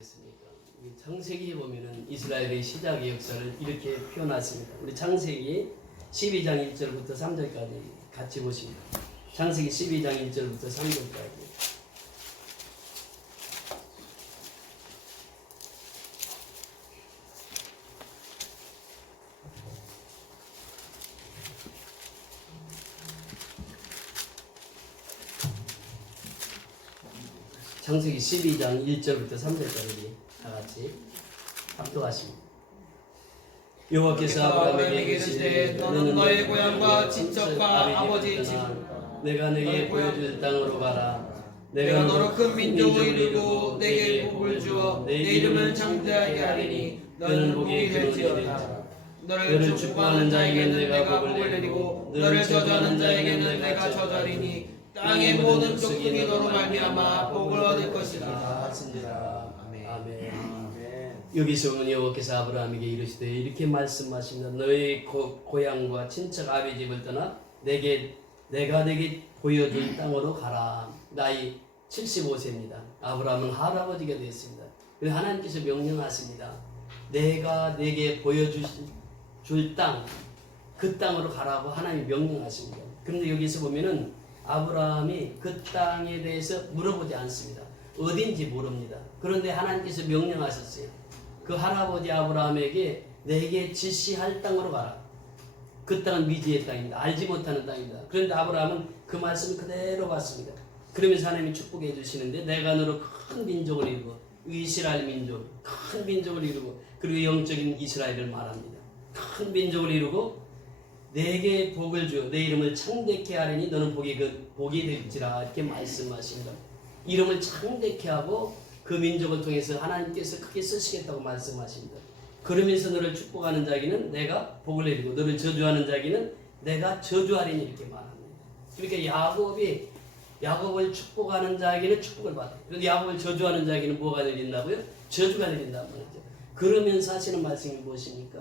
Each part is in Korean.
우리 창세기에 보면은 이스라엘의 시작의 역사를 이렇게 표현했습니다. 우리 창세기 12장 1절부터 3절까지 같이 보십니다. 창세기 12장 1절부터 3절까지. 창세기 12장 1절부터 3절까지 다 같이 합독하십니다. 여호와께서 아브라함에게 이르시되 너는 너의 고향과 친척과 아버지 집 내가 네게 보여줄 땅으로 가라. 내가 너로 큰 민족을 이루고 내게 복을 주어 내 이름을 창대하게 하리니 너는 복이 될지어다. 너를 축복하는 자에게는 내가 복을 내리고 너를 저주하는 자에게는 내가 저주하리니 땅의 모든 족속이 너로 말미암아 복을 얻을 것이다. 아멘. 여기서 보면 여호와께서 아브라함에게 이르시되 이렇게 말씀하십니다. 너의 고향과 친척 아비 집을 떠나 내가 내게 보여줄 땅으로 가라. 나이 75세입니다. 아브라함은 할아버지가 되었습니다. 그래서 하나님께서 명령하십니다. 내가 내게 보여줄 땅, 그 땅으로 가라고 하나님이 명령하십니다. 그런데 여기서 보면은 아브라함이 그 땅에 대해서 물어보지 않습니다. 어딘지 모릅니다. 그런데 하나님께서 명령하셨어요. 그 할아버지 아브라함에게 내게 지시할 땅으로 가라. 그 땅은 미지의 땅입니다. 알지 못하는 땅입니다. 그런데 아브라함은 그 말씀을 그대로 받습니다. 그러면서 하나님이 축복해 주시는데 내가 너로 큰 민족을 이루고 이스라엘 민족, 큰 민족을 이루고 그리고 영적인 이스라엘을 말합니다. 큰 민족을 이루고 내게 복을 주어 내 이름을 창대케 하리니 너는 복이 될지라 이렇게 말씀하십니다. 이름을 창대케 하고 그 민족을 통해서 하나님께서 크게 쓰시겠다고 말씀하십니다. 그러면서 너를 축복하는 자에게는 내가 복을 내리고 너를 저주하는 자에게는 내가 저주하리니 이렇게 말합니다. 그러니까 야곱을 축복하는 자에게는 축복을 받아요. 그런데 야곱을 저주하는 자에게는 뭐가 내린다고요? 저주가 내린다는 말이죠. 그러면서 하시는 말씀이 무엇입니까?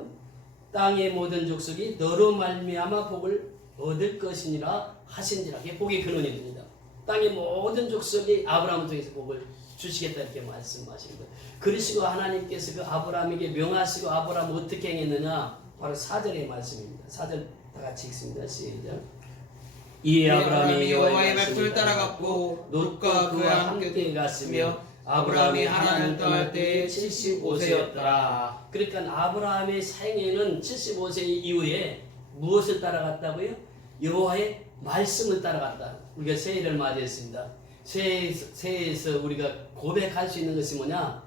땅의 모든 족속이 너로 말미암아 복을 얻을 것이니라 하신지라. 이게 복의 근원이 됩니다. 땅의 모든 족속이 아브라함을 통해서 복을 주시겠다 이렇게 말씀하십니다. 그러시고 하나님께서 그 아브라함에게 명하시고 아브라함 어떻게 행했느냐? 바로 4절의 말씀입니다. 4절 다 같이 읽습니다. 시작. 이에 아브라함이 여호와의 말씀을 따라갔고 롯과 그와 함께 갔으며 아브라함이 하란을 떠날 때에 75세였더라. 그러니까 아브라함의 생애는 75세 이후에 무엇을 따라갔다고요? 여호와의 말씀을 따라갔다. 우리가 새해를 맞이했습니다. 새해에서 우리가 고백할 수 있는 것이 뭐냐?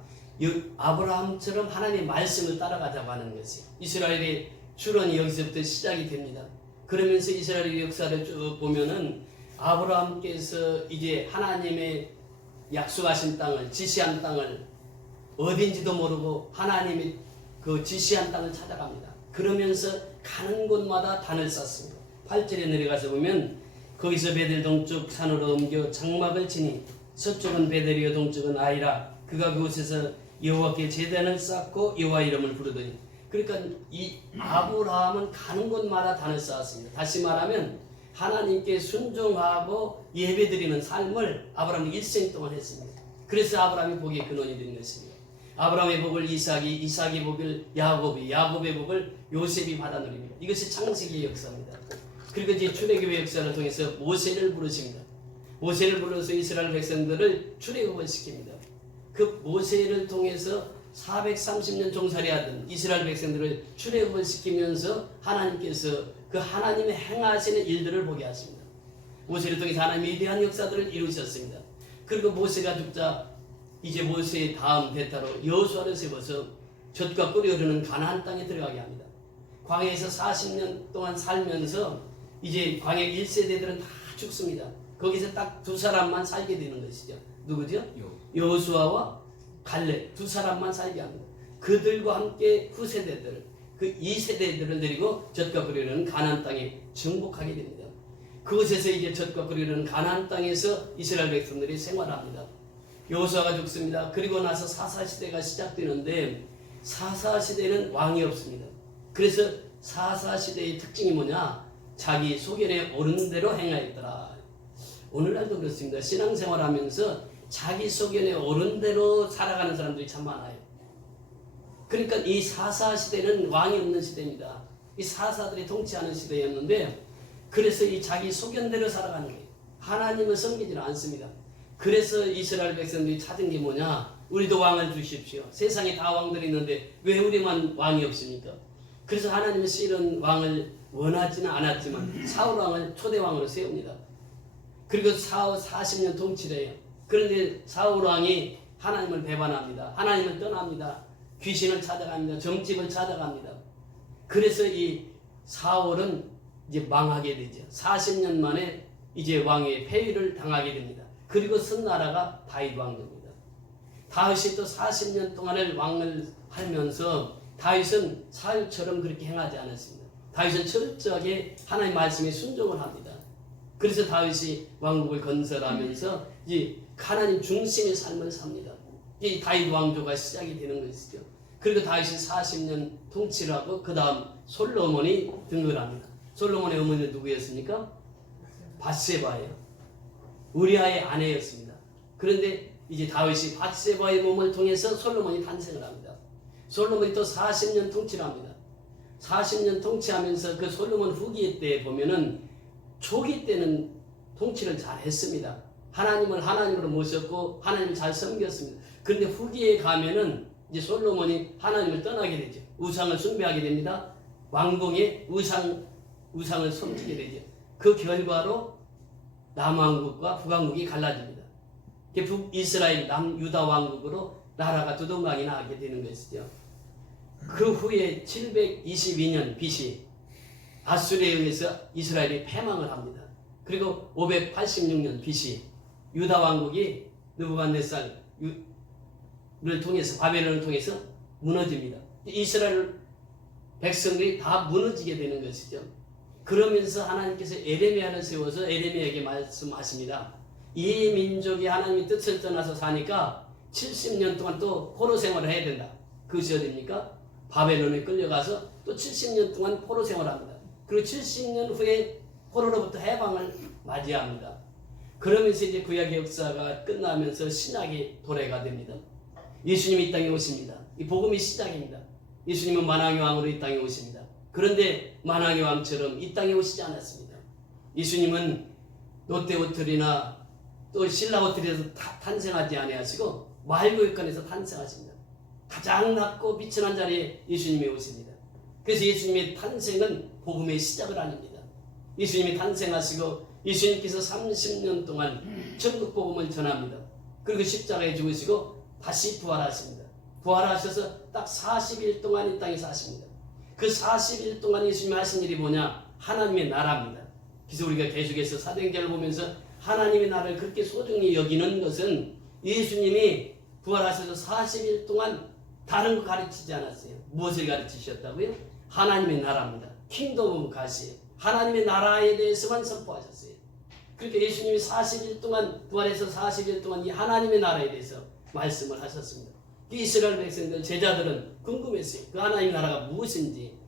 아브라함처럼 하나님의 말씀을 따라가자고 하는 것이 이스라엘의 출현이 여기서부터 시작이 됩니다. 그러면서 이스라엘의 역사를 쭉 보면은 아브라함께서 이제 하나님의 약속하신 땅을, 지시한 땅을 어딘지도 모르고 하나님이 그 지시한 땅을 찾아갑니다. 그러면서 가는 곳마다 단을 쌓습니다. 8절에 내려가서 보면 거기서 베델 동쪽 산으로 옮겨 장막을 치니 서쪽은 베델이요 동쪽은 아이라. 그가 그곳에서 여호와께 제단을 쌓고 여호와 이름을 부르더니. 그러니까 이 아브라함은 가는 곳마다 단을 쌓았습니다. 다시 말하면 하나님께 순종하고 예배드리는 삶을 아브라함이 일생 동안 했습니다. 그래서 아브라함의 복의 근원이 된 것입니다. 아브라함의 복을 이삭의 복을 야곱의 복을 요셉이 받아 누립니다. 이것이 창세기의 역사입니다. 그리고 이제 출애굽의 역사를 통해서 모세를 부르십니다. 모세를 불러서 이스라엘 백성들을 출애굽을 시킵니다. 그 모세를 통해서 430년 종살이하던 이스라엘 백성들을 출애굽을 시키면서 하나님께서 그 하나님의 행하시는 일들을 보게 하십니다. 모세를 통해서 하나님의 위대한 역사들을 이루셨습니다. 그리고 모세가 죽자 이제 모세의 다음 대타로 여호수아를 세워서 젖과 꿀이 흐르는 가나안 땅에 들어가게 합니다. 광야에서 40년 동안 살면서 이제 광야 1세대들은 다 죽습니다. 거기서 딱 두 사람만 살게 되는 것이죠. 누구죠? 여호수아와 갈렙 두 사람만 살게 합니다. 그들과 함께 후세대들, 그 2세대들을 데리고 젖과 꿀이 흐르는 가나안 땅에 정복하게 됩니다. 그곳에서 이제 젖과 꿀이 흐르는 가나안 땅에서 이스라엘 백성들이 생활합니다. 여호수아가 죽습니다. 그리고 나서 사사시대가 시작되는데 사사시대는 왕이 없습니다. 그래서 사사시대의 특징이 뭐냐? 자기 소견에 오른 대로 행하였더라. 오늘날도 그렇습니다. 신앙생활하면서 자기 소견에 옳은 대로 살아가는 사람들이 참 많아요. 그러니까 이 사사 시대는 왕이 없는 시대입니다. 이 사사들이 통치하는 시대였는데, 그래서 이 자기 소견대로 살아가는 거예요. 하나님을 섬기지는 않습니다. 그래서 이스라엘 백성들이 찾은 게 뭐냐? 우리도 왕을 주십시오. 세상에 다 왕들이 있는데 왜 우리만 왕이 없습니까? 그래서 하나님은 실은 왕을 원하지는 않았지만 사울 왕을 초대 왕으로 세웁니다. 그리고 사울 40년 통치를 해요. 그런데 사울 왕이 하나님을 배반합니다. 하나님을 떠납니다. 귀신을 찾아갑니다. 점집을 찾아갑니다. 그래서 이 사울은 이제 망하게 되죠. 40년 만에 이제 왕의 폐위를 당하게 됩니다. 그리고 쓴 나라가 다윗 왕입니다. 다윗이 또 40년 동안을 왕을 하면서 다윗은 사울처럼 그렇게 행하지 않았습니다. 다윗은 철저하게 하나님의 말씀에 순종을 합니다. 그래서 다윗이 왕국을 건설하면서 이 하나님 중심의 삶을 삽니다. 이 다윗 왕조가 시작이 되는 것이죠. 그리고 다윗이 40년 통치를 하고 그 다음 솔로몬이 등극을 합니다. 솔로몬의 어머니는 누구였습니까? 밧세바예요. 우리아의 아내였습니다. 그런데 이제 다윗이 밧세바의 몸을 통해서 솔로몬이 탄생을 합니다. 솔로몬이 또 40년 통치를 합니다. 40년 통치하면서 그 솔로몬 후기 때 보면은 초기 때는 통치를 잘 했습니다. 하나님을 하나님으로 모셨고 하나님을 잘 섬겼습니다. 그런데 후기에 가면은 이제 솔로몬이 하나님을 떠나게 되죠. 우상을 숭배하게 됩니다. 왕궁에 우상을 섬기게 되죠. 그 결과로 남왕국과 북왕국이 갈라집니다. 북이스라엘 남유다 왕국으로 나라가 두동강이 나게 되는 것이죠. 그 후에 722년 BC 아수르에 의해서 이스라엘이 패망을 합니다. 그리고 586년 BC 유다 왕국이 느부갓네살을 통해서 바벨론을 통해서 무너집니다. 이스라엘 백성들이 다 무너지게 되는 것이죠. 그러면서 하나님께서 에레미야를 세워서 에레미야에게 말씀하십니다. 이 민족이 하나님의 뜻을 떠나서 사니까 70년 동안 또 포로 생활을 해야 된다. 그것이 어디입니까? 바벨론에 끌려가서 또 70년 동안 포로 생활합니다. 그리고 70년 후에 포로로부터 해방을 맞이합니다. 그러면서 이제 구약의 역사가 끝나면서 신약이 도래가 됩니다. 예수님이 이 땅에 오십니다. 이 복음이 시작입니다. 예수님은 만왕의 왕으로 이 땅에 오십니다. 그런데 만왕의 왕처럼 이 땅에 오시지 않았습니다. 예수님은 롯데호텔이나 또 신라호텔에서 탄생하지 아니하시고 마을교육관에서 탄생하십니다. 가장 낮고 비천한 자리에 예수님이 오십니다. 그래서 예수님의 탄생은 복음의 시작을 아닙니다. 예수님이 탄생하시고 예수님께서 30년 동안 천국 복음을 전합니다. 그리고 십자가에 죽으시고 다시 부활하십니다. 부활하셔서 딱 40일 동안 이 땅에 사십니다. 그 40일 동안 예수님이 하신 일이 뭐냐? 하나님의 나라입니다. 그래서 우리가 계속해서 사도행전을 보면서 하나님의 나라를 그렇게 소중히 여기는 것은 예수님이 부활하셔서 40일 동안 다른 거 가르치지 않았어요. 무엇을 가르치셨다고요? 하나님의 나라입니다. 킹덤 오브 갓이에요. 하나님의 나라에 대해서만 선포하셨어요. 그렇게 예수님이 40일 동안 부활해서 40일 동안 이 하나님의 나라에 대해서 말씀을 하셨습니다. 이스라엘 백성들 제자들은 궁금했어요. 그 하나님의 나라가 무엇인지.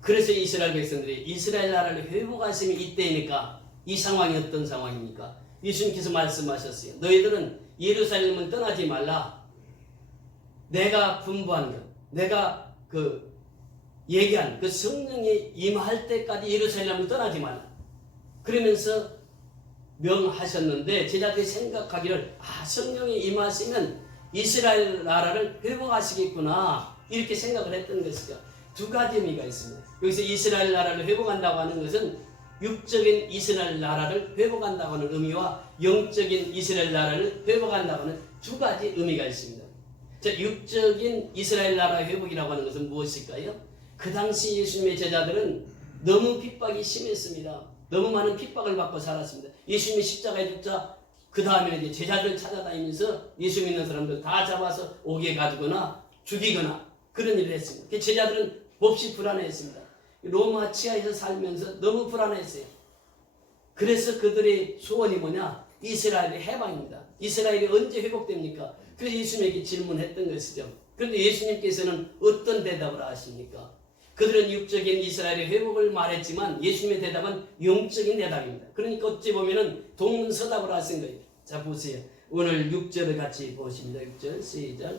그래서 이스라엘 백성들이 이스라엘 나라를 회복하심이 이때이니까 이 상황이 어떤 상황입니까? 예수님께서 말씀하셨어요. 너희들은 예루살렘을 떠나지 말라. 내가 분부한 것, 내가 얘기한 그 성령이 임할 때까지 예루살렘을 떠나지 말라. 그러면서 명하셨는데 제자들이 생각하기를 성령이 임하시면 이스라엘 나라를 회복하시겠구나 이렇게 생각을 했던 것이죠. 두 가지 의미가 있습니다. 여기서 이스라엘 나라를 회복한다고 하는 것은 육적인 이스라엘 나라를 회복한다고 하는 의미와 영적인 이스라엘 나라를 회복한다고 하는 두 가지 의미가 있습니다. 자, 육적인 이스라엘 나라 회복이라고 하는 것은 무엇일까요? 그 당시 예수님의 제자들은 너무 핍박이 심했습니다. 너무 많은 핍박을 받고 살았습니다. 예수님이 십자가에 죽자 그 다음에 이제 제자들 찾아다니면서 예수 믿는 사람들 다 잡아서 옥에 가두거나 죽이거나 그런 일을 했습니다. 그 제자들은 몹시 불안해했습니다. 로마 치하에서 살면서 너무 불안했어요. 그래서 그들의 소원이 뭐냐? 이스라엘의 해방입니다. 이스라엘이 언제 회복됩니까? 그래서 예수님에게 질문했던 것이죠. 그런데 예수님께서는 어떤 대답을 하십니까? 그들은 육적인 이스라엘의 회복을 말했지만 예수님의 대답은 영적인 대답입니다. 그러니까 어찌 보면은 동문서답을 하신 거예요. 자 보세요. 오늘 6절을 같이 보십니다. 6절 시작.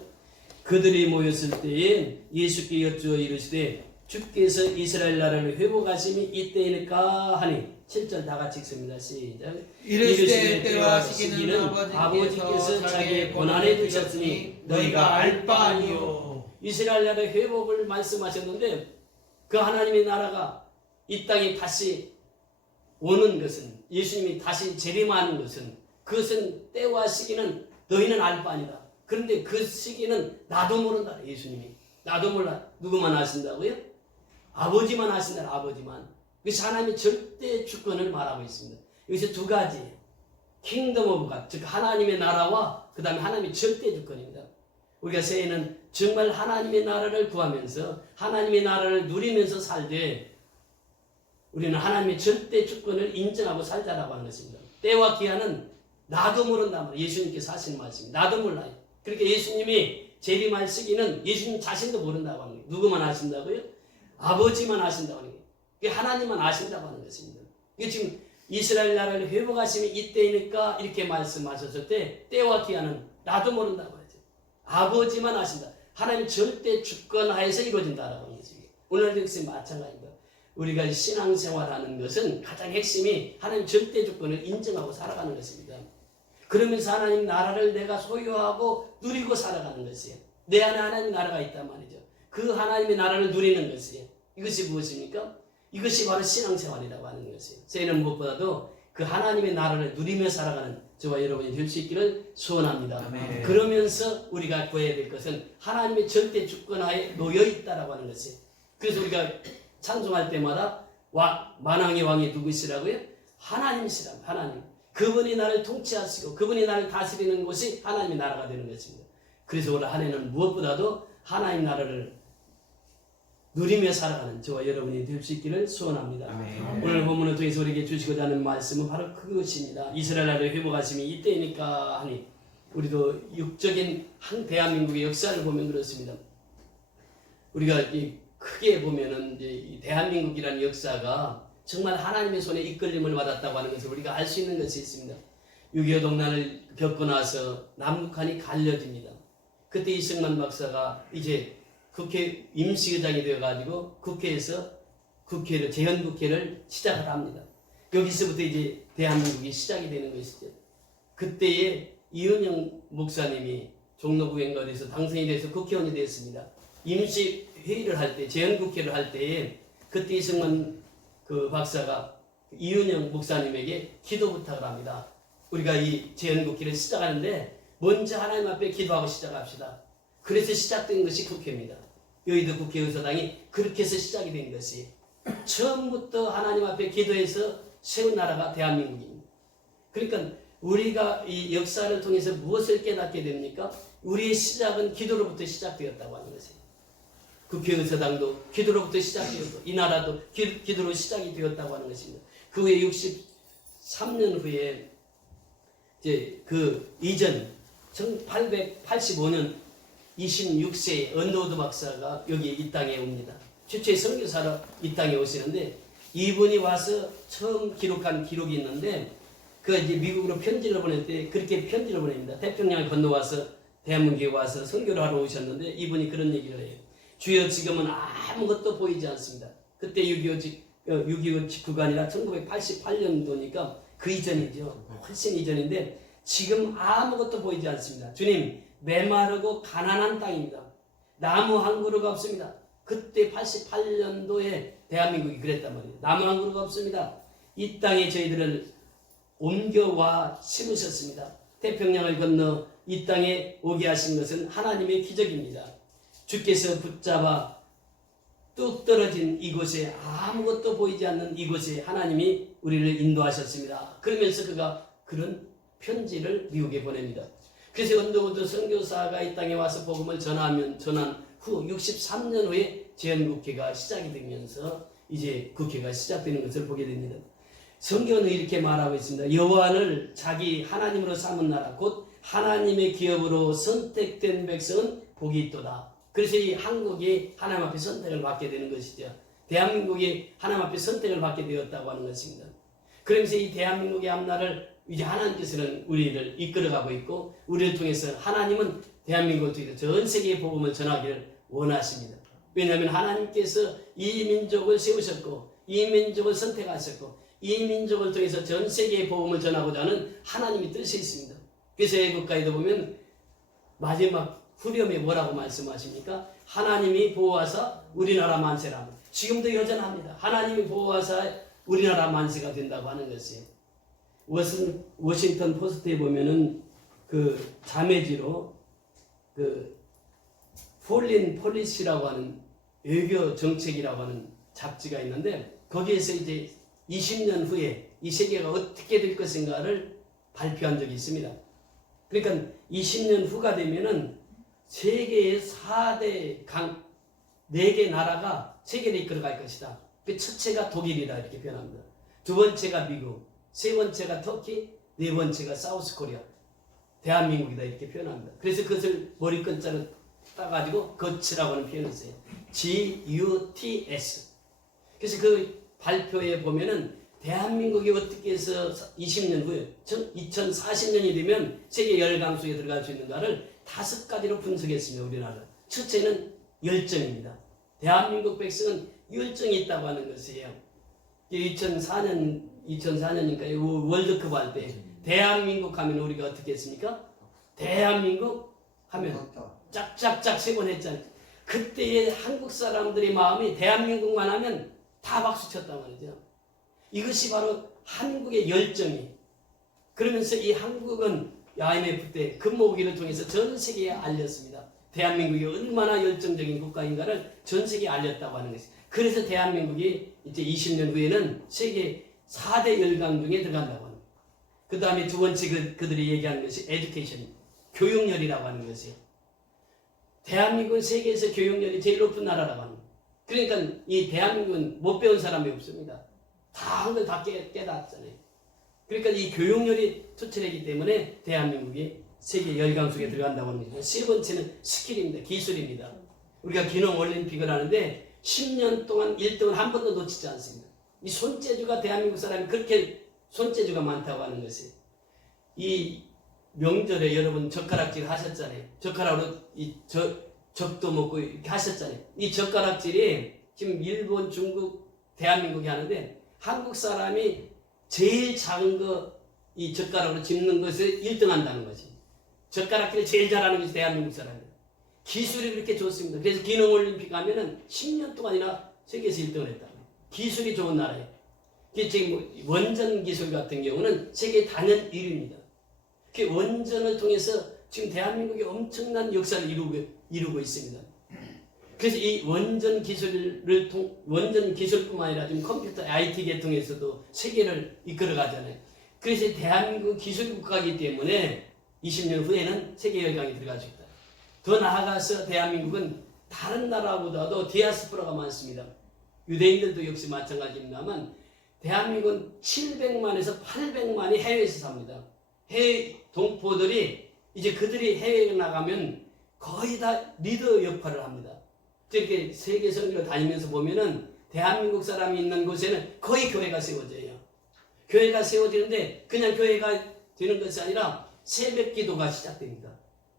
그들이 모였을 때에 예수께 여쭈어 이르시되 주께서 이스라엘 나라를 회복하심이 이때이니까 하니 7절 다 같이 읽습니다. 시작. 이르시되 때와 시기는 아버지께서 자기의 권한에 두셨으니 너희가 알 바 아니요. 이스라엘 나라의 회복을 말씀하셨는데 그 하나님의 나라가 이 땅에 다시 오는 것은, 예수님이 다시 재림하는 것은, 그것은 때와 시기는 너희는 알 바 아니다. 그런데 그 시기는 나도 모른다. 예수님이 나도 몰라. 누구만 아신다고요? 아버지만 아신다. 아버지만. 그래서 하나님의 절대 주권을 말하고 있습니다. 여기서 두 가지, 킹덤 오브 갓, 즉 하나님의 나라와 그 다음에 하나님의 절대 주권입니다. 우리가 새해는 정말 하나님의 나라를 구하면서 하나님의 나라를 누리면서 살되 우리는 하나님의 절대 주권을 인정하고 살자라고 하는 것입니다. 때와 기한은 나도 모른다. 예수님께서 하신 말씀입니다. 나도 몰라요. 그렇게 예수님이 재림할 시기는 예수님 자신도 모른다고 하는 거예요. 누구만 아신다고요? 아버지만 아신다고 하는 거예요. 하나님만 아신다고 하는 것입니다. 이게 지금 이스라엘 나라를 회복하심이 이때이니까 이렇게 말씀하셨을 때 때와 기한은 나도 모른다고 하죠. 아버지만 아신다. 하나님 절대 주권 하에서 이루어진다라고 하는 거죠. 오늘도 역시 마찬가지입니다. 우리가 신앙생활하는 것은 가장 핵심이 하나님 절대 주권을 인정하고 살아가는 것입니다. 그러면서 하나님 나라를 내가 소유하고 누리고 살아가는 것이에요. 내 안에 하나님 나라가 있단 말이죠. 그 하나님의 나라를 누리는 것이에요. 이것이 무엇입니까? 이것이 바로 신앙생활이라고 하는 것이에요. 저희는 무엇보다도 그 하나님의 나라를 누리며 살아가는 저와 여러분이 될 수 있기를 소원합니다. 아멘. 그러면서 우리가 구해야 될 것은 하나님의 절대 주권하에 놓여 있다라고 하는 것이에요. 그래서 우리가 찬송할 때마다 만왕의 왕이 누구시라고요? 하나님이시라고. 하나님. 그분이 나를 통치하시고 그분이 나를 다스리는 것이 하나님의 나라가 되는 것입니다. 그래서 올 한 해는 무엇보다도 하나님 나라를 누리며 살아가는 저와 여러분이 될 수 있기를 소원합니다. 아멘. 오늘 본문을 통해서 우리에게 주시고자 하는 말씀은 바로 그것입니다. 이스라엘 나라를 회복하심이 이때이니까 하니 우리도 육적인 한 대한민국의 역사를 보면 그렇습니다. 우리가 크게 보면은 이제 이 대한민국이라는 역사가 정말 하나님의 손에 이끌림을 받았다고 하는 것을 우리가 알 수 있는 것이 있습니다. 6.25 동란을 겪고 나서 남북한이 갈려집니다. 그때 이승만 박사가 이제 국회 임시의장이 되어가지고 국회에서 재헌국회를 시작을 합니다. 여기서부터 이제 대한민국이 시작이 되는 것이죠. 그때에 이은영 목사님이 종로구인가 어디서 당선이 돼서 국회의원이 되었습니다. 임시회의를 할 때, 재헌국회를 할 때에 그때 이승만 그 박사가 이은영 목사님에게 기도 부탁을 합니다. 우리가 이 재헌국회를 시작하는데 먼저 하나님 앞에 기도하고 시작합시다. 그래서 시작된 것이 국회입니다. 여의도 국회의사당이 그렇게 해서 시작이 된 것이 처음부터 하나님 앞에 기도해서 세운 나라가 대한민국입니다. 그러니까 우리가 이 역사를 통해서 무엇을 깨닫게 됩니까? 우리의 시작은 기도로부터 시작되었다고 하는 것이에요. 국회의사당도 기도로부터 시작되었고 이 나라도 기도로 시작이 되었다고 하는 것입니다. 그 후에 63년 후에 이제 그 이전 1885년 26세의 언더우드 박사가 여기 이 땅에 옵니다. 최초의 선교사로 이 땅에 오시는데 이분이 와서 처음 기록한 기록이 있는데 그 이제 미국으로 편지를 보낼 때 그렇게 편지를 보냅니다. 태평양을 건너와서 대한민국에 와서 선교를 하러 오셨는데 이분이 그런 얘기를 해요. 주여 지금은 아무것도 보이지 않습니다. 그때 6.25 직후가 아니라 1988년도니까 그 이전이죠. 훨씬 이전인데 지금 아무것도 보이지 않습니다. 주님 메마르고 가난한 땅입니다. 나무 한 그루가 없습니다. 그때 88년도에 대한민국이 그랬단 말이에요. 나무 한 그루가 없습니다. 이 땅에 저희들을 옮겨와 심으셨습니다. 태평양을 건너 이 땅에 오게 하신 것은 하나님의 기적입니다. 주께서 붙잡아 뚝 떨어진 이곳에 아무것도 보이지 않는 이곳에 하나님이 우리를 인도하셨습니다. 그러면서 그가 그런 편지를 미국에 보냅니다. 그래서 언더우드 선교사가 이 땅에 와서 복음을 전한 후 63년 후에 재헌국회가 시작이 되면서 이제 국회가 시작되는 것을 보게 됩니다. 성경은 이렇게 말하고 있습니다. 여호와를 자기 하나님으로 삼은 나라 곧 하나님의 기업으로 선택된 백성은 복이 있도다. 그래서 이 한국이 하나님 앞에 선택을 받게 되는 것이죠. 대한민국이 하나님 앞에 선택을 받게 되었다고 하는 것입니다. 그러면서 이 대한민국의 앞날을 이제 하나님께서는 우리를 이끌어가고 있고 우리를 통해서 하나님은 대한민국을 통해서 전 세계에 복음을 전하기를 원하십니다. 왜냐하면 하나님께서 이 민족을 세우셨고 이 민족을 선택하셨고 이 민족을 통해서 전 세계에 복음을 전하고자 하는 하나님의 뜻이 있습니다. 그래서 애국가에도 보면 마지막 후렴에 뭐라고 말씀하십니까? 하나님이 보호하사 우리나라 만세라. 지금도 여전합니다. 하나님이 보호하사 우리나라 만세가 된다고 하는 것이에요. 워싱턴 포스트에 보면은 그 자매지로 그 폴린 폴리시라고 하는 외교 정책이라고 하는 잡지가 있는데 거기에서 이제 20년 후에 이 세계가 어떻게 될 것인가를 발표한 적이 있습니다. 그러니까 20년 후가 되면은 세계의 4대 4개 나라가 세계를 이끌어갈 것이다. 그 첫째가 독일이다 이렇게 표현합니다. 두 번째가 미국, 세 번째가 터키, 네 번째가 사우스 코리아, 대한민국이다 이렇게 표현합니다. 그래서 그것을 머리끈자로 따가지고 거치라고 하는 표현을 써요. GUTS. 그래서 그 발표에 보면은 대한민국이 어떻게 해서 20년 후에 2040년이 되면 세계 열강수에 들어갈 수 있는가를 5가지로 분석했습니다. 우리나라. 첫째는 열정입니다. 대한민국 백성은 열정이 있다고 하는 것이에요. 2004년이니까 월드컵 할 때 대한민국 하면 우리가 어떻게 했습니까? 대한민국 하면 짝짝짝 3번 했잖아요. 그때의 한국 사람들의 마음이 대한민국만 하면 다 박수 쳤단 말이죠. 이것이 바로 한국의 열정이. 그러면서 이 한국은 IMF 때 금모으기를 통해서 전 세계에 알렸습니다. 대한민국이 얼마나 열정적인 국가인가를 전 세계에 알렸다고 하는 것이. 그래서 대한민국이 이제 20년 후에는 세계 4대 열강 중에 들어간다고 합니다. 그 다음에 두 번째 그들이 얘기하는 것이 에듀케이션, 교육열이라고 하는 것이에요. 대한민국은 세계에서 교육열이 제일 높은 나라라고 합니다. 그러니까 이 대한민국은 못 배운 사람이 없습니다. 다 한 걸 다 깨닫잖아요. 그러니까 이 교육열이 투철했기 때문에 대한민국이 세계 열강 속에 들어간다고 하는 거죠. 세 번째는 스킬입니다. 기술입니다. 우리가 기능 올림픽을 하는데 10년 동안 1등을 한 번도 놓치지 않습니다. 이 손재주가 대한민국 사람이 그렇게 손재주가 많다고 하는 것이. 이 명절에 여러분 젓가락질 하셨잖아요. 젓가락으로 젓도 먹고 이렇게 하셨잖아요. 이 젓가락질이 지금 일본, 중국, 대한민국이 하는데 한국 사람이 제일 작은 거 이 젓가락으로 짚는 것을 1등 한다는 것이. 젓가락질을 제일 잘하는 것이 대한민국 사람이에요. 기술이 그렇게 좋습니다. 그래서 기능올림픽 하면은 10년 동안이나 세계에서 1등을 했다. 기술이 좋은 나라예요. 지금 원전 기술 같은 경우는 세계 단연 1위입니다. 그 원전을 통해서 지금 대한민국이 엄청난 역사를 이루고 있습니다. 그래서 이 원전 기술뿐만 아니라 지금 컴퓨터 IT 계통에서도 세계를 이끌어 가잖아요. 그래서 대한민국 기술 국가이기 때문에 20년 후에는 세계 열강에 들어갈 수 있다. 더 나아가서 대한민국은 다른 나라보다도 디아스포라가 많습니다. 유대인들도 역시 마찬가지입니다만 대한민국은 700만에서 800만이 해외에서 삽니다. 해외 동포들이 이제 그들이 해외에 나가면 거의 다 리더 역할을 합니다. 이렇게 세계 선교를 다니면서 보면은 대한민국 사람이 있는 곳에는 거의 교회가 세워져요. 교회가 세워지는데 그냥 교회가 되는 것이 아니라 새벽 기도가 시작됩니다.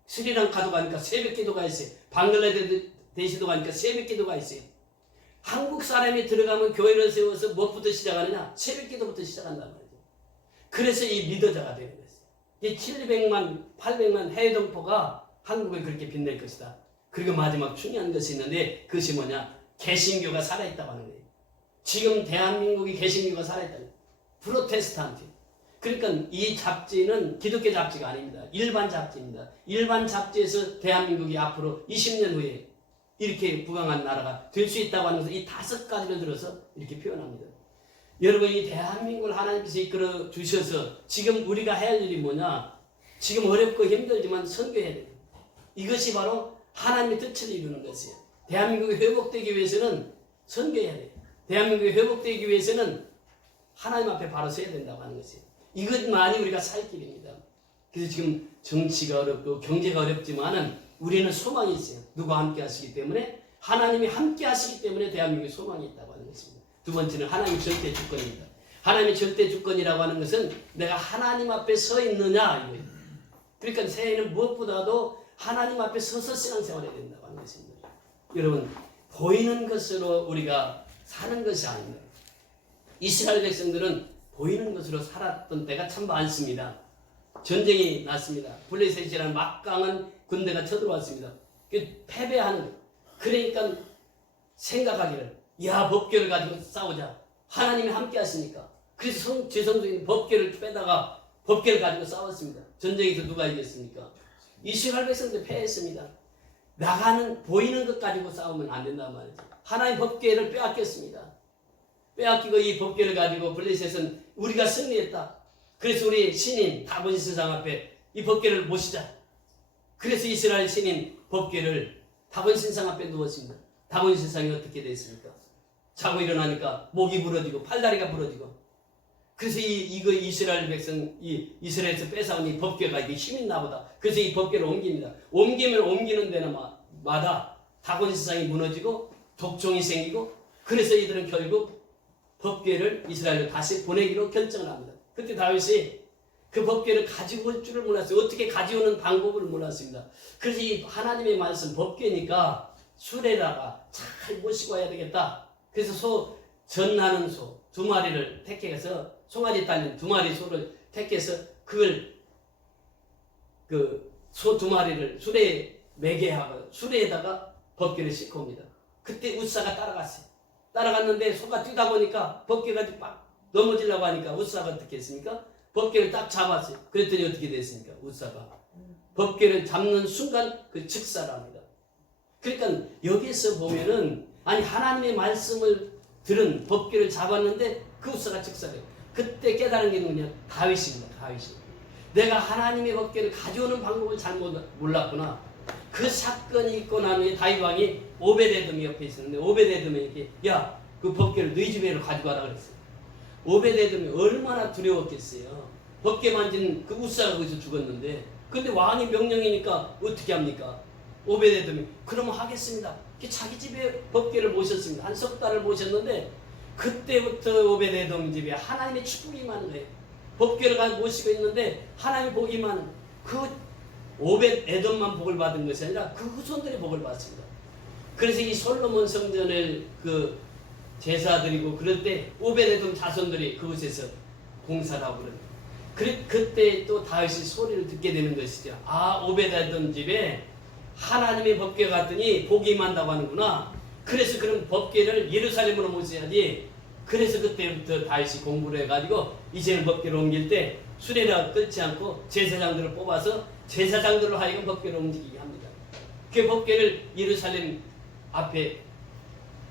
스리랑카도 가니까 새벽 기도가 있어요. 방글라데시도 가니까 새벽 기도가 있어요. 한국 사람이 들어가면 교회를 세워서 무엇부터 시작하느냐? 새벽 기도부터 시작한단 말이죠. 그래서 이 리더자가 되는 거예요. 이 700만, 800만 해외 동포가 한국을 그렇게 빛낼 것이다. 그리고 마지막 중요한 것이 있는데 그것이 뭐냐? 개신교가 살아있다고 하는 거예요. 지금 대한민국이 개신교가 살아있다는 거예요. 프로테스탄트. 그러니까 이 잡지는 기독교 잡지가 아닙니다. 일반 잡지입니다. 일반 잡지에서 대한민국이 앞으로 20년 후에 이렇게 부강한 나라가 될 수 있다고 하는 것을 이 5가지를 들어서 이렇게 표현합니다. 여러분 이 대한민국을 하나님께서 이끌어 주셔서 지금 우리가 해야 할 일이 뭐냐? 지금 어렵고 힘들지만 선교해야 돼요. 이것이 바로 하나님의 뜻을 이루는 것이에요. 대한민국이 회복되기 위해서는 선교해야 돼요. 대한민국이 회복되기 위해서는 하나님 앞에 바로 서야 된다고 하는 것이에요. 이것만이 우리가 살 길입니다. 그래서 지금 정치가 어렵고 경제가 어렵지만은 우리는 소망이 있어요. 누가 함께 하시기 때문에 하나님이 함께 하시기 때문에 대한민국에 소망이 있다고 하는 것입니다. 두 번째는 하나님 절대 주권입니다. 하나님의 절대 주권이라고 하는 것은 내가 하나님 앞에 서 있느냐 이거예요. 그러니까 새해는 무엇보다도 하나님 앞에 서서 신앙생활을 해야 된다고 하는 것입니다. 여러분 보이는 것으로 우리가 사는 것이 아닙니다. 이스라엘 백성들은 보이는 것으로 살았던 때가 참 많습니다. 전쟁이 났습니다. 블레셋이라는 막강한 군대가 쳐들어왔습니다. 패배하는 거. 그러니까 생각하기를 야 법궤를 가지고 싸우자. 하나님이 함께 하시니까. 그래서 제성적인 법궤를 빼다가 법궤를 가지고 싸웠습니다. 전쟁에서 누가 이겼습니까? 이스라엘 백성들 패했습니다. 나가는 보이는 것 가지고 싸우면 안 된단 말이죠. 하나님 법궤를 빼앗겼습니다. 빼앗기고 이 법궤를 가지고 블레셋은 우리가 승리했다. 그래서 우리 신인 다본 신상 앞에 이 법궤를 모시자. 그래서 이스라엘 신인 법궤를 다본 신상 앞에 누웠습니다. 다본 신상이 어떻게 됐습니까? 자고 일어나니까 목이 부러지고 팔다리가 부러지고. 그래서 이거 이스라엘 백성 이스라엘에서 뺏어온 이 법궤가 이게 힘이 나보다. 그래서 이 법궤를 옮깁니다. 옮기면 옮기는 데마다 다본 신상이 무너지고 독종이 생기고. 그래서 이들은 결국 법궤를 이스라엘로 다시 보내기로 결정을 합니다. 그때 다윗이 그 법궤를 가지고 올 줄을 몰랐어요. 어떻게 가져오는 방법을 몰랐습니다. 그래서 이 하나님의 말씀 법궤니까 술에다가 잘 모시고 와야 되겠다. 그래서 전나는 소 2마리를 택해서 송아지 딸린 2마리 소를 택해서 그걸 그 소 2마리를 술에 매게 하고 술에다가 법궤를 싣고 옵니다. 그때 웃사가 따라갔어요. 따라갔는데 소가 뛰다 보니까 법궤가 막 넘어지려고 하니까 웃사가 어떻게 했습니까? 법궤를 딱 잡았어요. 그랬더니 어떻게 됐습니까? 웃사가 법궤를 잡는 순간 그 즉사랍니다. 그러니까 여기서 보면은 아니 하나님의 말씀을 들은 법궤를 잡았는데 그 웃사가 즉사래요. 그때 깨달은 게 누구냐? 다윗입니다. 다윗이. 내가 하나님의 법궤를 가져오는 방법을 잘못 몰랐구나. 그 사건이 있고 난 후에 다윗 왕이 오베데돔이 옆에 있었는데 오베데돔이 이렇게 야 그 법궤를 너희 집에로 가지고 와라 그랬어요. 오베데돔이 얼마나 두려웠겠어요. 법궤 만진 그 웃사가 거기서 죽었는데 근데 왕이 명령이니까 어떻게 합니까? 오베데돔이 그러면 하겠습니다. 자기 집에 법궤를 모셨습니다. 한 석 달을 모셨는데 그때부터 오베데돔 집에 하나님의 축복이 많은 거예요. 법궤를 가지고 모시고 있는데 하나님의 복이 많은 그 오벳에돔만 복을 받은 것이 아니라 그 후손들이 복을 받습니다. 그래서 이 솔로몬 성전을 그 제사 드리고 그럴 때 오벳에돔 자손들이 그곳에서 공사를 하고 그래요. 그때 또 다윗이 소리를 듣게 되는 것이죠. 아 오벳에돔 집에 하나님의 법궤 갔더니 복이 임한다고 하는구나. 그래서 그런 법궤를 예루살렘으로 모셔야지. 그래서 그때부터 다윗이 공부를 해가지고 이제는 법궤를 옮길 때 수레라 끌지 않고 제사장들을 뽑아서 제사장들로 하여금 법궤를 움직이게 합니다. 그 법궤를 예루살렘 앞에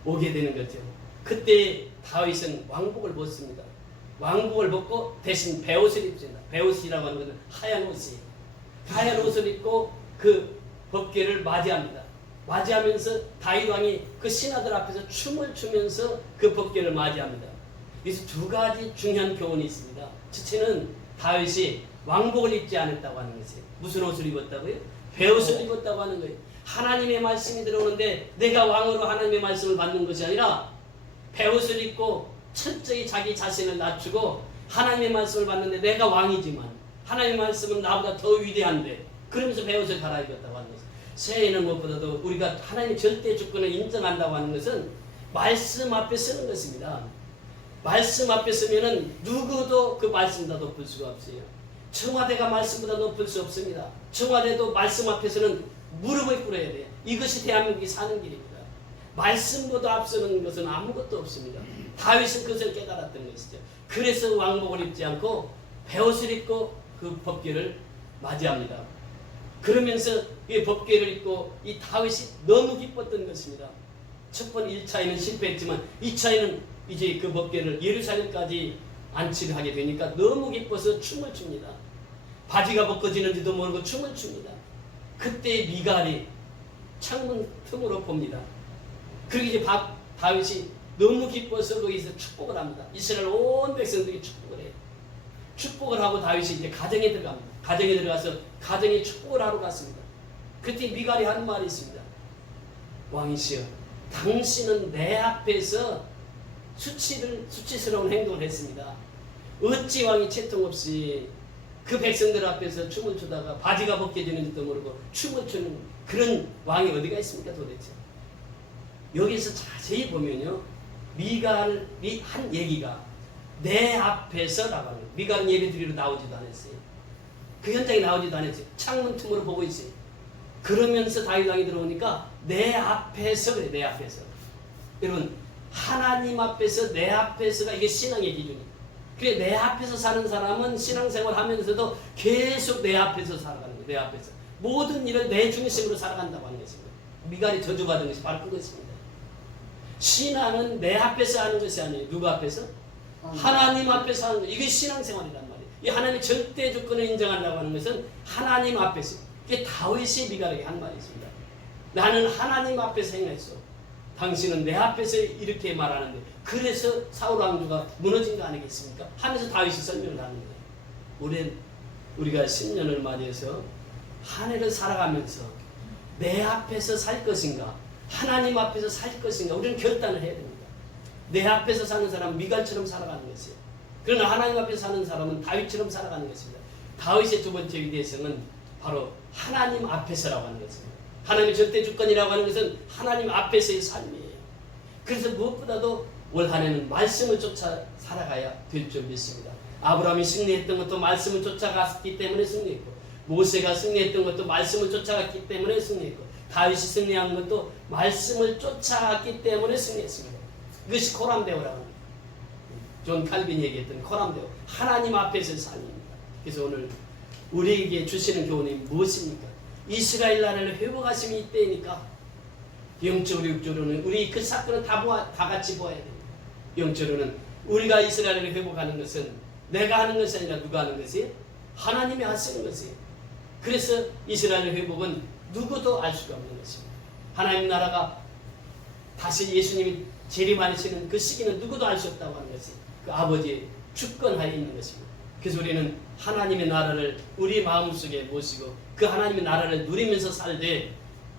오게 되는 거죠. 그때 다윗은 왕복을 벗습니다. 왕복을 벗고 대신 베옷을 입습니다. 베옷이라고 하는 것은 하얀 옷이 하얀 옷을 입고 그 법궤를 맞이합니다. 맞이하면서 다윗 왕이 그 신하들 앞에서 춤을 추면서 그 법궤를 맞이합니다. 그래서 2가지 중요한 교훈이 있습니다. 첫째는 다윗이 왕복을 입지 않았다고 하는 것이에요. 무슨 옷을 입었다고요? 베옷을 입었다고 하는 거예요. 하나님의 말씀이 들어오는데 내가 왕으로 하나님의 말씀을 받는 것이 아니라 베옷을 입고 철저히 자기 자신을 낮추고 하나님의 말씀을 받는데 내가 왕이지만 하나님의 말씀은 나보다 더 위대한데 그러면서 베옷을 갈아입었다고 하는 것이에요. 새해에는 무엇보다도 우리가 하나님의 절대 주권을 인정한다고 하는 것은 말씀 앞에 서는 것입니다. 말씀 앞에 서면은 누구도 그 말씀보다 높을 수가 없어요. 청와대가 말씀보다 높을 수 없습니다. 청와대도 말씀 앞에서는 무릎을 꿇어야 돼요. 이것이 대한민국이 사는 길입니다. 말씀보다 앞서는 것은 아무것도 없습니다. 다윗은 그것을 깨달았던 것이죠. 그래서 왕복을 입지 않고 베옷을 입고 그 법궤를 맞이합니다. 그러면서 이 법궤를 입고 이 다윗이 너무 기뻤던 것입니다. 첫 번 1차에는 실패했지만 2차에는 이제 그 법궤를 예루살렘까지 안치를 하게 되니까 너무 기뻐서 춤을 춥니다. 바지가 벗겨지는지도 모르고 춤을 춥니다. 그때 미갈이 창문 틈으로 봅니다. 그리고 이제 다윗이 너무 기뻐서 거기서 축복을 합니다. 이스라엘 온 백성들이 축복을 해요. 축복을 하고 다윗이 이제 가정에 들어갑니다. 가정에 들어가서 가정에 축복을 하러 갔습니다. 그때 미갈이 하는 말이 있습니다. 왕이시여, 당신은 내 앞에서 수치스러운 행동을 했습니다. 어찌 왕이 채통 없이 그 백성들 앞에서 춤을 추다가 바지가 벗겨지는지도 모르고 춤을 추는 그런 왕이 어디가 있습니까 도대체. 여기서 자세히 보면요, 미갈이 한 얘기가 내 앞에서라고 하는 거예요. 미갈은 예배 드리러 나오지도 않았어요. 그 현장에 나오지도 않았어요. 창문 틈으로 보고 있어요. 그러면서 다윗 왕이 들어오니까 내 앞에서 그래. 내 앞에서. 여러분, 하나님 앞에서, 내 앞에서가 이게 신앙의 기준이에요. 그래, 내 앞에서 사는 사람은 신앙생활 하면서도 계속 내 앞에서 살아가는 거예요. 내 앞에서 모든 일을 내 중심으로 살아간다고 하는 것입니다. 미갈이 저주받은 것이 바로 그것입니다. 신앙은 내 앞에서 하는 것이 아니에요. 누구 앞에서? 하나님 앞에서 하는 것. 이게 신앙생활이란 말이에요. 이 하나님의 절대 조건을 인정한다고 하는 것은 하나님 앞에서. 이게 다윗이 미갈에게 한 말이 있습니다. 나는 하나님 앞에서 행했어. 당신은 내 앞에서 이렇게 말하는데, 그래서 사울 왕조가 무너진 거 아니겠습니까? 하면서 다윗이 설명을 하는 거예요. 우리가 10년을 맞이해서 한 해를 살아가면서 내 앞에서 살 것인가, 하나님 앞에서 살 것인가, 우리는 결단을 해야 됩니다. 내 앞에서 사는 사람은 미갈처럼 살아가는 것이에요. 그러나 하나님 앞에서 사는 사람은 다윗처럼 살아가는 것입니다. 다윗의 두 번째 위대성은 바로 하나님 앞에서라고 하는 것입니다. 하나님의 절대 주권이라고 하는 것은 하나님 앞에서의 삶이에요. 그래서 무엇보다도 올 한 해는 말씀을 쫓아 살아가야 될 줄 믿습니다. 아브라함이 승리했던 것도 말씀을 쫓아갔기 때문에 승리했고, 모세가 승리했던 것도 말씀을 쫓아갔기 때문에 승리했고, 다윗이 승리한 것도 말씀을 쫓아갔기 때문에 승리했습니다. 이것이 코람데오라고 합니다. 존 칼빈이 얘기했던 코람데오, 하나님 앞에서의 삶입니다. 그래서 오늘 우리에게 주시는 교훈이 무엇입니까? 이스라엘 나라를 회복하심이 이때이니까 영적으로 육적으로는 우리 그 사건을 다 같이 보아야 됩니다. 영적으로는 우리가 이스라엘을 회복하는 것은 내가 하는 것이 아니라 누가 하는 것이에요? 하나님이 하시는 것이에요. 그래서 이스라엘 회복은 누구도 알 수가 없는 것입니다. 하나님 나라가 다시 예수님이 재림하시는 그 시기는 누구도 알 수 없다고 하는 것이 그 아버지의 주권하에 있는 것입니다. 그래서 우리는 하나님의 나라를 우리 마음속에 모시고 그 하나님의 나라를 누리면서 살되,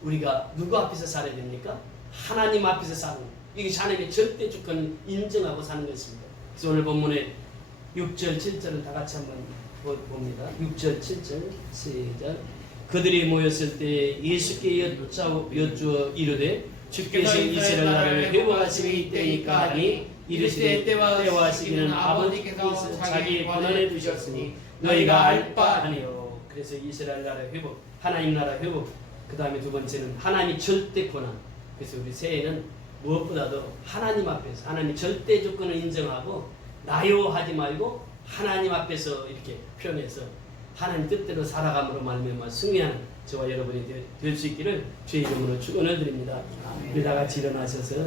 우리가 누구 앞에서 살아야 됩니까? 하나님 앞에서 사는, 이게 하나님의 절대 주권을 인정하고 사는 것입니다. 그래서 오늘 본문에 6절 7절을 다 같이 한번 봅니다. 6절 7절 시작. 그들이 모였을 때 예수께 여쭈어 이르되 주께서 이스라엘 나라를 회복하심이 이때이니까 하니 이르시되 때와 시기는 아버지께서 자기 권한에 두셨으니 너희가 알 바 아니요. 그래서 이스라엘 나라 회복, 하나님 나라 회복, 그 다음에 두 번째는 하나님의 절대 권한. 그래서 우리 새해는 무엇보다도 하나님 앞에서 하나님의 절대 조건을 인정하고 나요 하지 말고 하나님 앞에서 이렇게 표현해서 하나님 뜻대로 살아감으로 말미암아 승리하는 저와 여러분이 될 수 있기를 주의 이름으로 축원을 드립니다. 우리 다 같이 일어나셔서